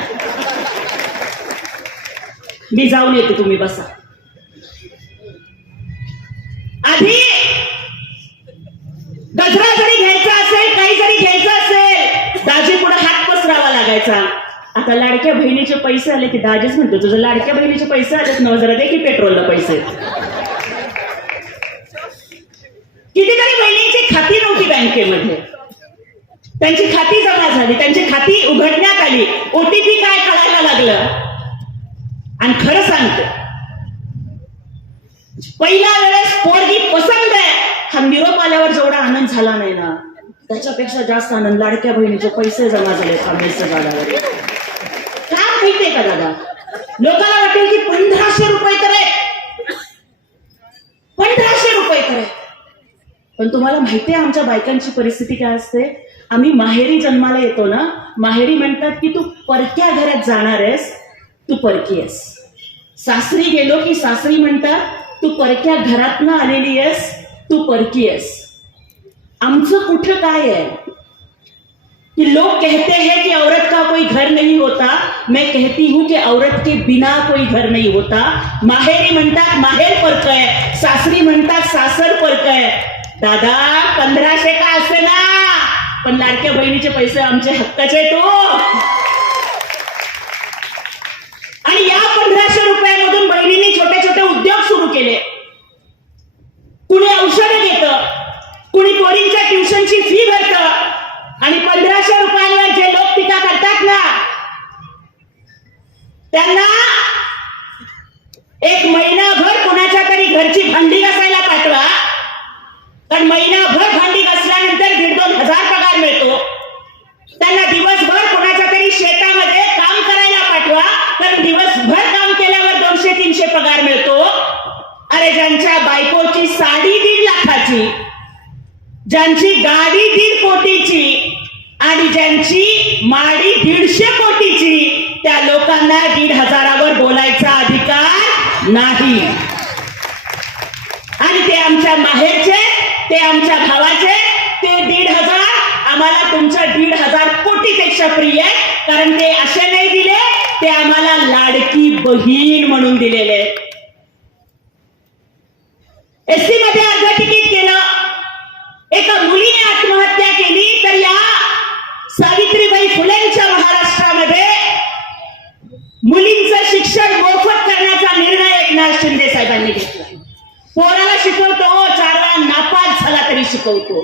मी जाऊन येतो तुम्ही बसा. आधी गजरा जरी घ्यायचा असेल, काही जरी घ्यायचं असेल, दाजी पुढे हात पसरावा लागायचा. आता लाडक्या बहिणीचे पैसे आले की दाजीच म्हणतो तुझं लाडक्या बहिणीचे पैसे आलेत ना, जरा दे की पेट्रोलला पैसे. कितीतरी बहिणींची खाती नव्हती बँकेमध्ये, त्यांची खाती जमा झाली, त्यांची खाती उघडण्यात आली, ओटीपी काय कळायला लागलं. आणि खरं सांगतो पहिल्या वेळेस पोरगी पसंत आहे हा निरोप आल्यावर जेवढा आनंद झाला नाही ना त्याच्यापेक्षा जास्त आनंद लाडक्या बहिणीचे पैसे जमा झाले मेसेज आल्यावर. काय माहितीये का दादा, लोकांना वाटेल की 1,500 रुपये तर आहे, 1,500 रुपये तर आहे. पण तुम्हाला माहितीये आमच्या बायकांची परिस्थिती काय असते? आम्ही माहेरी जन्माला येतो ना, माहेरी म्हणतात की तू परक्या घरात जाणार आहेस, तू परकी आहेस. सासरी गेलो की सासरी म्हणतात तू परक्या घरातनं आलेली आहेस, तू परकी आहेस. आमचं कुठं काय आहे कि लोग कहते हैं कि औरत का कोई घर नहीं होता, मैं कहती हूं कि औरत के बिना कोई घर नहीं होता. माहेरी म्हणतात माहेर परक आहे, सासरी म्हणतात सासर परक आहे. दादा 1,500 का असते ना पण लाडक्या बहिणीचे पैसे आमचे हक्काचे तो. आणि या 1500 रुपयामधून बहिणींनी छोटे छोटे उद्योग सुरू केले. कुणी औषधं घेतं, कुणी पोरींच्या ट्युशनची फी भरतं आणि 1500 रुपयांवर जे लोक टीका करतात ना त्यांना एक महिनाभर कोणाच्या तरी घरची भांडी घासायला पाठवा, कारण महिनाभर भांडी घासल्यानंतर 1,500-2,000 पगार मिळतो. त्यांना दिवसभर कोणाच्या तरी शेतामध्ये काम करायला पाठवा, कारण दिवसभर काम केल्यावर 200-300 पगार मिळतो. अरे ज्यांच्या बायकोची साडी 1.5 लाखाची, ज्यांची गाडी 1.5 कोटीची आणि ज्यांची माडी 150 कोटीची, त्या लोकांना 1,500वर बोलायचा अधिकार नाही. आणि ते आमच्या माहेरचे, ते आमच्या भावाचे, ते 1,500 आम्हाला तुमच्या 1,500 कोटीपेक्षा प्रिय आहे, कारण ते असे नाही दिले, ते आम्हाला लाडकी बहीण म्हणून दिलेले. एसटी मध्ये अर्ध तिकीट केलं, एका मुलीने आत्महत्या केली, तर या सावित्रीबाई फुलेंच्या महाराष्ट्रामध्ये मुलींचं शिक्षण मोफत करण्याचा निर्णय एकनाथ शिंदे साहेबांनी घेतला. पोराला शिकवतो, 4 वेळा नापास झाला तरी शिकवतो.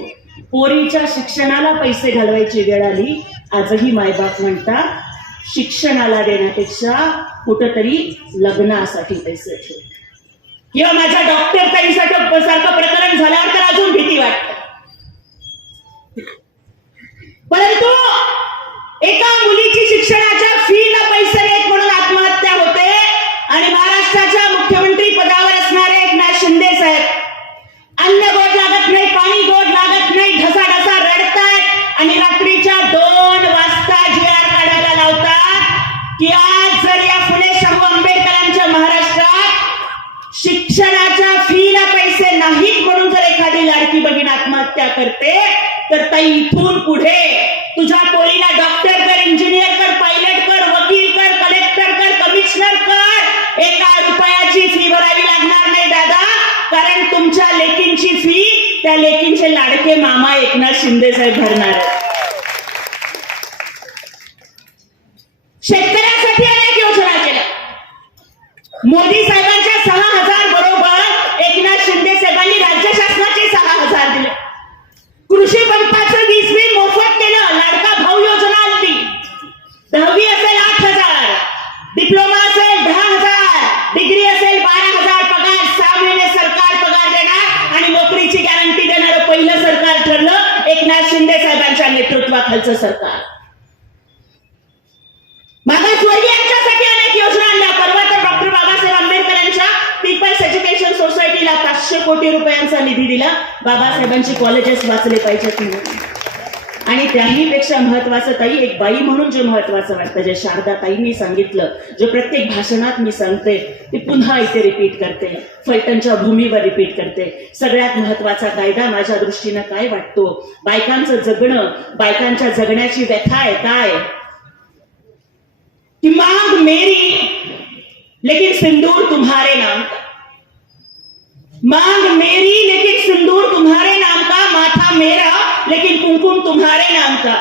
पोरीच्या शिक्षणाला पैसे घालवायची वेळ आली. आजही मायबाप म्हणतात शिक्षणाला देण्यापेक्षा कुठंतरी लग्नासाठी पैसे ठेव. किंवा माझ्या डॉक्टर ताईसाठी सारखं प्रकरण झाल्यावर तर अजून भीती वाटते. परंतु एका मुलीची शिक्षणाच्या फीला पैसे नाहीत म्हणून आत्महत्या होते आणि महाराष्ट्राच्या मुख्यमंत्री पदावर असणारे एकनाथ शिंदे साहेब अन्न गोड लागत नाही, पाणी गोड लागत नाही, ढसाढसा रडतायत आणि रात्रीच्या 2 वाजता GR काढायला लावतात की आज जर या फुले शाहू आंबेडकरांच्या महाराष्ट्रात शिक्षणाच्या फीला पैसे नाहीत म्हणून जर एखादी लाडकी बहीण आत्महत्या करते, तर ताई इथून पुढे तुझ्या पोरीला डॉक्टर कर, इंजिनियर कर, पायलट कर, वकील कर, कलेक्टर कर, कमिशनर कर, 1 रुपयाची फी भरावी लागणार नाही दादा, कारण तुमच्या लेकींची फी त्या लेकींचे लाडके मामा एकनाथ शिंदे साहेब भरणार आहेत. शेतकऱ्यांसाठी अनेक योजना केल्या. मोदी साहेबांच्या 6,000 बरोबर एकनाथ शिंदे साहेबांनी राज्य शासनाचे 6,000 दिले. कृषी पंपाचं 20 मोफत केलं. लाडका भाऊ योजना आली. 10वी असेल 8,000, डिप्लोमा असेल 10,000, डिग्री असेल 12,000 पगार. 6 महिने सरकार पगार देणार आणि नोकरीची गॅरंटी देणारं पहिलं सरकार ठरलं एकनाथ शिंदे साहेबांच्या नेतृत्वाखालचं सरकार. मागासवर्गीयांच्यासाठी अनेक योजना आणल्या. परवा तर डॉक्टर बाबासाहेब आंबेडकरांच्या पीपल्स एज्युकेशन सोसायटीला 500 कोटी रुपयांचा निधी दिला. बाबासाहेबांची कॉलेजेस वाचले पाहिजेत म्हणून. आणि त्याहीपेक्षा महत्वाचं ताई, एक बाई म्हणून जे महत्वाचं वाटतं, जे शारदा ताईंनी सांगितलं, जे प्रत्येक भाषणात मी सांगते, ते पुन्हा इथे रिपीट करते, फलटणच्या भूमीवर रिपीट करते. सगळ्यात महत्वाचा कायदा माझ्या दृष्टीनं काय वाटतो, बायकांचं जगणं, बायकांच्या जगण्याची व्यथा आहे काय कि मांग मेरी लेकिन सिंदूर तुम्हारे नाम का, मांग मेरी लेकिन सिंदूर तुम्हारे नाम का, माथा मेरा लेकिन कुमकुम तुम्हारे नाम का,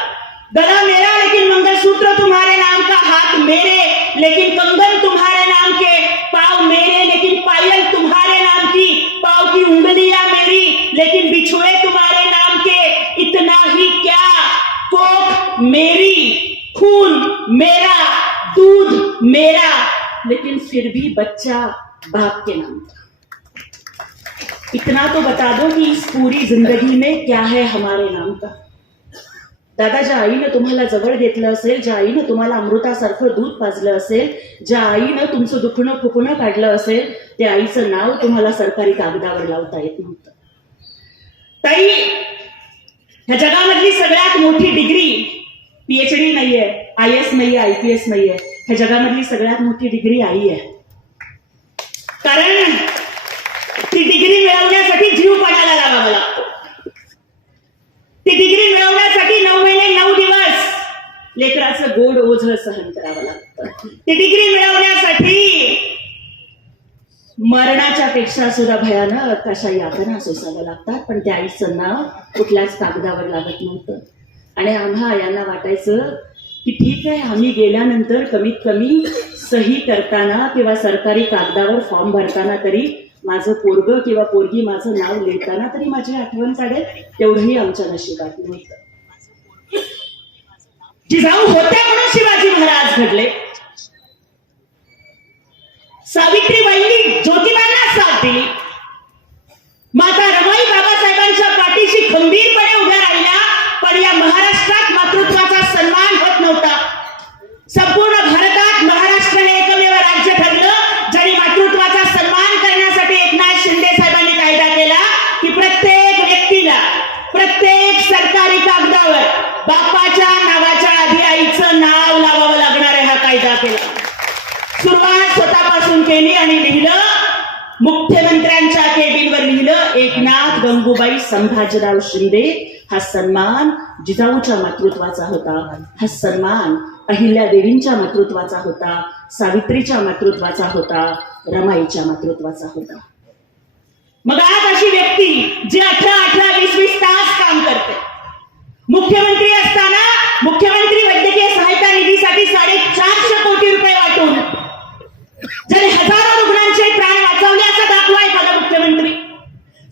गला मेरा लेकिन मंगलसूत्र तुम्हारे नाम का, हाथ मेरे लेकिन कंगन तुम्हारे नाम के, पाँव मेरे लेकिन पायल तुम्हारे नाम की, पाँव की उंगलियां मेरी लेकिन बिछुए तुम्हारे नाम के, इतना ही क्या, कोख मेरी, खून मेरा, दूध मेरा, लेकिन फिर भी बच्चा बाप के नाम का. इतना तो बता दो कि इस पूरी जिंदगी में क्या है हमारे नाम का. दादा, ज्या आईनं तुम्हाला जवळ घेतलं असेल, ज्या आईनं तुम्हाला अमृतासारखं दूध पाजलं असेल, ज्या आईनं तुमचं दुखणं फुकणं काढलं असेल, त्या आईचं नाव तुम्हाला सरकारी कागदावर लावता येत नव्हतं. ताई, ह्या जगामधली सगळ्यात मोठी डिग्री PhD नाहीये, IAS नाहीये, IPS नाहीये, ह्या जगामधली सगळ्यात मोठी डिग्री आई आहे. कारण ती डिग्री मिळवण्यासाठी जीव पणाला लावावा लागतो. ती डिग्री मिळवण्यासाठी 9 महिने 9 दिवस लेकराचं गोड ओझं सहन करावं लागतं. ती डिग्री मिळवण्यासाठी मरणाच्या पेक्षा सुद्धा भयानक अशा यातना सोसाव्या लागतात. पण त्या आईचं नाव कुठल्याच कागदावर लागत नव्हतं. आणि आम्हा यांना वाटायचं की ठीक आहे, आम्ही गेल्यानंतर कमीत कमी सही करताना किंवा सरकारी कागदावर फॉर्म भरताना तरी माझं पोरग किंवा पोरगी माझं नाव लिहिताना तरी माझी आठवण काढेल, तेवढंही आमच्या नशिबात नव्हतं. जिजाऊ होत्या म्हणून शिवाजी महाराज घडले. सावित्रीबाईंनी ज्योतिबांना साथ दिली. माता रमाई बाबासाहेबांच्या पाठीशी खंबीरपणे उभ्या राहिल्या. पण या महाराष्ट्रात मातृत्वाचा सन्मान होत नव्हता. संपूर्ण भारतात महाराष्ट्र हे एकमेव राज्य ठरलं ज्याने मातृत्वाचा सन्मान करण्यासाठी एकनाथ शिंदे साहेबांनी कायदा केला की प्रत्येक व्यक्तीला प्रत्येक सरकारी कागदावर बाप्पाच्या नावाच्या आधी आईचं नाव लावावं लागणार आहे, हा कायदा केला. सुरुवात स्वतःपासून केली आणि लिहिलं, मुख्यमंत्र्यांच्या केबिनवर लिहिलं, एकनाथ गंगूबाई संभाजीराव शिंदे. हा सन्मान जिजाऊच्या मातृत्वाचा होता. हा सन्मान अहिल्यादेवींच्या मातृत्वाचा होता, सावित्रीच्या मातृत्वाचा होता, रमाईच्या मातृत्वाचा होता. मग आज अशी व्यक्ती जी 18-20 तास काम करते, मुख्यमंत्री असताना मुख्यमंत्री वैद्यकीय सहायता निधीसाठी 450 कोटी रुपये वाटून ज्याने हजारो रुग्णांचे प्राण वाचवले असा दाखवा एखादा मुख्यमंत्री.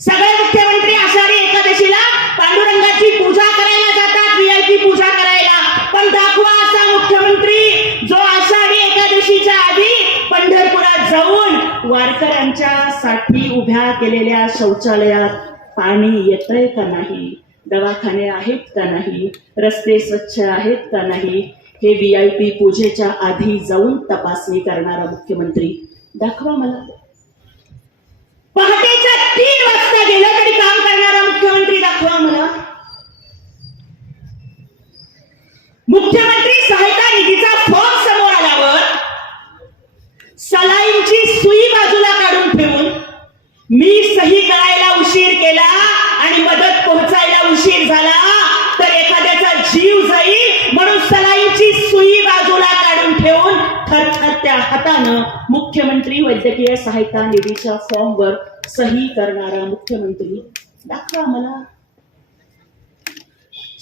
सगळे मुख्यमंत्री आषाढी एकादशीला पांडुरंगाची पूजा करायला जातात, VIP पूजा करायला, पण दाखवा असा मुख्यमंत्री जो आषाढी एकादशीच्या आधी पंढरपुरात जाऊन वारकऱ्यांच्या साठी उभ्या केलेल्या शौचालयात पाणी येतंय का नाही, दवाखाने आहेत का नाही, रस्ते स्वच्छ आहेत का नाही, हे VIP पूजेच्या आधी जाऊन तपासणी करणारा मुख्यमंत्री दाखवा मला. पहाटेच्या 3 वाजता गेलं तरी काम करणारा मुख्यमंत्री दाखवा मला. मुख्यमंत्री सहायता निधीचा फॉर्म समोर आल्यावर सलाईंची सुई बाजूला काढून ठेवून मी सही करायला उशीर केला आणि मदत पोहोचायला उशीर झाला तर एखाद्याचा जीव जाईल म्हणून सलाईंची सुई बाजूला काढून ठेवून थरथरत्या हातानं मुख्यमंत्री वैद्यकीय सहायता निधीच्या फॉर्मवर सही करणारा मुख्यमंत्री दाखवा मला.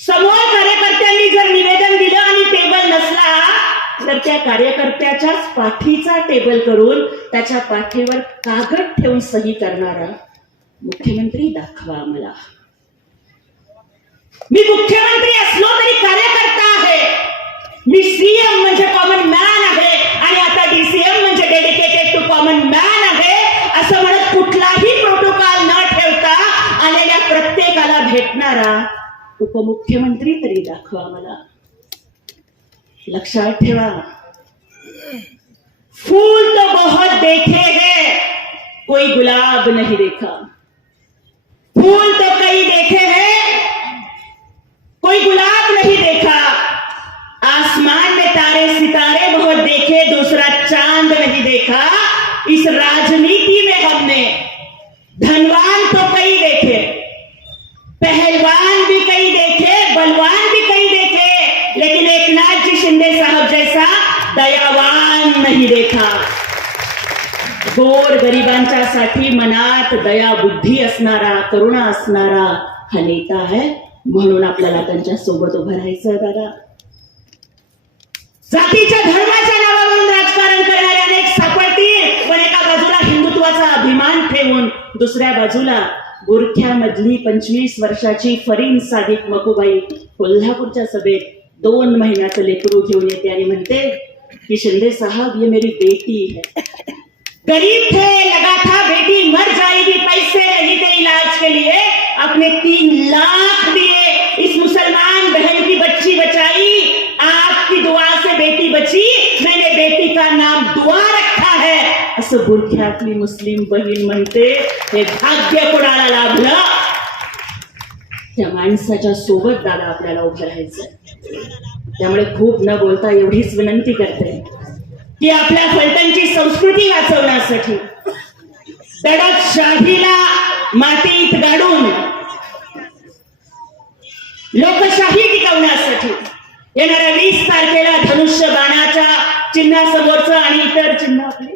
समोर कार्यकर्त्यांनी जर निवेदन दिलं आणि टेबल नसला तर त्या कार्यकर्त्याच्याच पाठीचा टेबल करून त्याच्या पाठीवर कागद ठेवून सही करणारा मुख्यमंत्री दाखवा मला. मी मुख्यमंत्री असलो तरी कार्यकर्ता आहे. मी CM म्हणजे कॉमन मॅन आहे आणि आता DCM म्हणजे डेडिकेटेड टू कॉमन मॅन आहे असं म्हणत कुठलाही प्रोटोकॉल न ठेवता आलेल्या प्रत्येकाला भेटणारा उपमुख्यमंत्री तरी दाखवा मला. लक्षात ठेवा, फूल तो बहुत देखे हैं, कोई गुलाब नहीं देखा. फूल तो कई देखे हैं, कोई गुलाब नहीं देखा. आसमान में तारे सितारे बहुत देखे, दूसरा चांद नहीं देखा. इस राजनीति में हमने धनवान तो कई देखे, पहलवान भी कई देखे, बलवान भी कई देखे, लेकिन एकनाथ जी शिंदे साहब जैसा दयावान नहीं देखा. गोर गरिबांच्या साठी मनात दया बुद्धी असणारा, करुणा असणारा हा नेता आहे. म्हणून आपल्याला त्यांच्या सोबत उभं राहायचं. दादा, जातीच्या धर्माच्या नावावरून राजकारण करणारे अनेक सापडतील, पण एका बाजूला हिंदुत्वाचा अभिमान ठेवून दुसऱ्या बाजूला बुरख्यामधली 25 वर्षाची फरीन सादिक मकुबाई कोल्हापूरच्या सभेत 2 महिन्याचं लेकरू घेऊन येते आणि म्हणते की शिंदे साहब ये मेरी बेटी है. गरीब थे, लगा था बेटी मर जाएगी, पैसे नहीं थे इलाज के लिए, अपने 3 लाख दिए, इस मुसलमान बहन की बच्ची बचाई. आपकी दुआ से बेटी बची, मैंने बेटी का नाम दुआ रखा है असं बुरख्यातली मुस्लिम बहीण म्हणते. हे भाग्य कोणाला लाभलं? त्या माणसाच्या सोबत दादा आपल्याला उभं राहायचं. त्यामुळे खूप न बोलता एवढीच विनंती करते की आपल्या फलटणची संस्कृती वाचवण्यासाठी, दडपशाहीला मातीत गाडून लोकशाही टिकवण्यासाठी येणाऱ्या 20 तारखेला धनुष्य बाणाच्या चिन्हासमोरचं आणि इतर चिन्ह आपले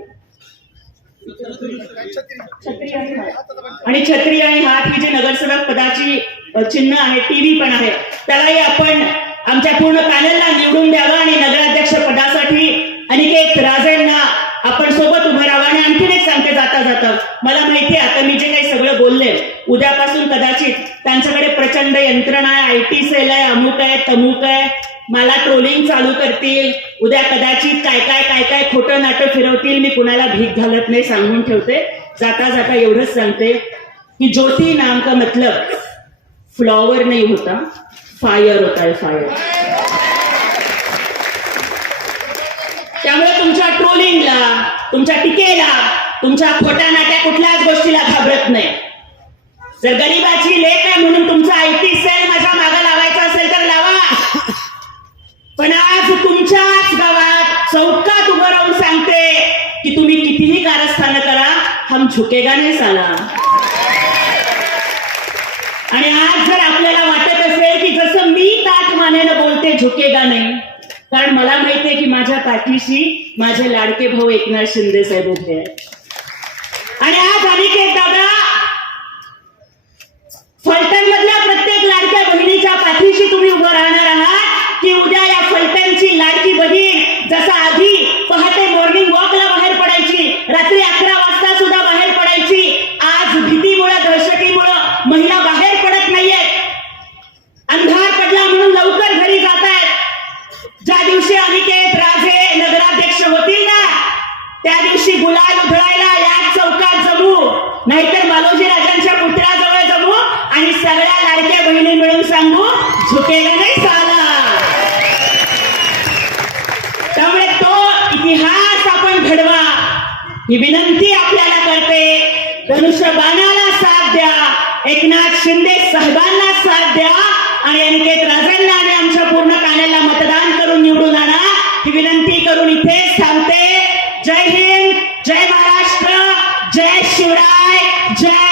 छत्री आणि हात ही जी नगरसेवक पदाची चिन्ह आहे, टीव्ही पण आहे, त्यालाही आपण आमच्या पूर्ण पॅनलला निवडून द्यावं आणि नगराध्यक्ष पदासाठी अनिकेत राजेंना आपण सोबत उभं राहावं. आणि आणखीन एक सांगते जाता जाता, मला माहिती आहे आता मी जे काही सगळं बोलले, उद्यापासून कदाचित त्यांच्याकडे प्रचंड यंत्रणा आहे, IT सेल आहे, अमुक आहे, तमुक आहे, मला ट्रोलिंग चालू करतील, उद्या कदाचित काय काय काय काय खोटं नाटक फिरवतील. मी कुणाला भीक घालत नाही, सांगून ठेवते. जाता जाता एवढंच सांगते की ज्योति नाम का मतलब फ्लॉवर नहीं होता, फायर होता है, फायर. त्यामुळे तुमच्या ट्रोलिंगला, तुमच्या टीकेला, तुमच्या खोट्या नाट्या कुठल्याच गोष्टीला घाबरत नाही. जर गरीबाची लेख आहे म्हणून तुमचा IT सेल माझ्या मागे लावायचा असेल तर लावा, पण आज तुमच्याच गावात चौकात उभं राहून सांगते की तुम्ही कितीही कारस्थान करा, हम झुकेगा नाही साला. आणि आज जर आपल्याला वाटत असेल की जसं मी ताठ मानेनं बोलते झुकेगा नाही, कारण मला माहितीये की माझ्या पाठीशी माझे लाडके भाऊ एकनाथ शिंदे साहेब उभे आहेत. आणि आज अनिकेत दादा फलटण मधल्या प्रत्येक लाडक्या बहिणीच्या पाठीशी तुम्ही उभं राहणार आहात की उद्या या फलटणची लाडकी बहीण जसं आधी पहाटे मॉर्निंग वॉकला बाहेर पडायची, रात्री 11 वाजता सुद्धा बाहेर पडायची, आज भीतीमुळे दहशतीमुळे महिला बाहेर पडत नाहीयेत, अंधार पडला म्हणून लवकर घरी जात आहेत. ज्या दिवशी अनिकेत राजे नगराध्यक्ष होतील ना, त्या दिवशी गुलाल उधळायला या चौकात जमू, नाहीतर मालोजी राजांच्या पुतळ्याजवळ जमू आणि सगळ्या लाडक्या बहिणी मिळून सांगू झुकेगा नाही साला. त्यामुळे तो इतिहास आपण घडवा ही विनंती आपल्याला करते. धनुष्यबाणाला साथ द्या, एकनाथ शिंदे साहेबांना साथ द्या आणि अनिकेत राजेंना आणि आमच्या पूर्ण पॅनलला मतदान करून निवडून आणा ही विनंती करून इथेच थांबते. जय हिंद, जय महाराष्ट्र, जय शिवराय, जय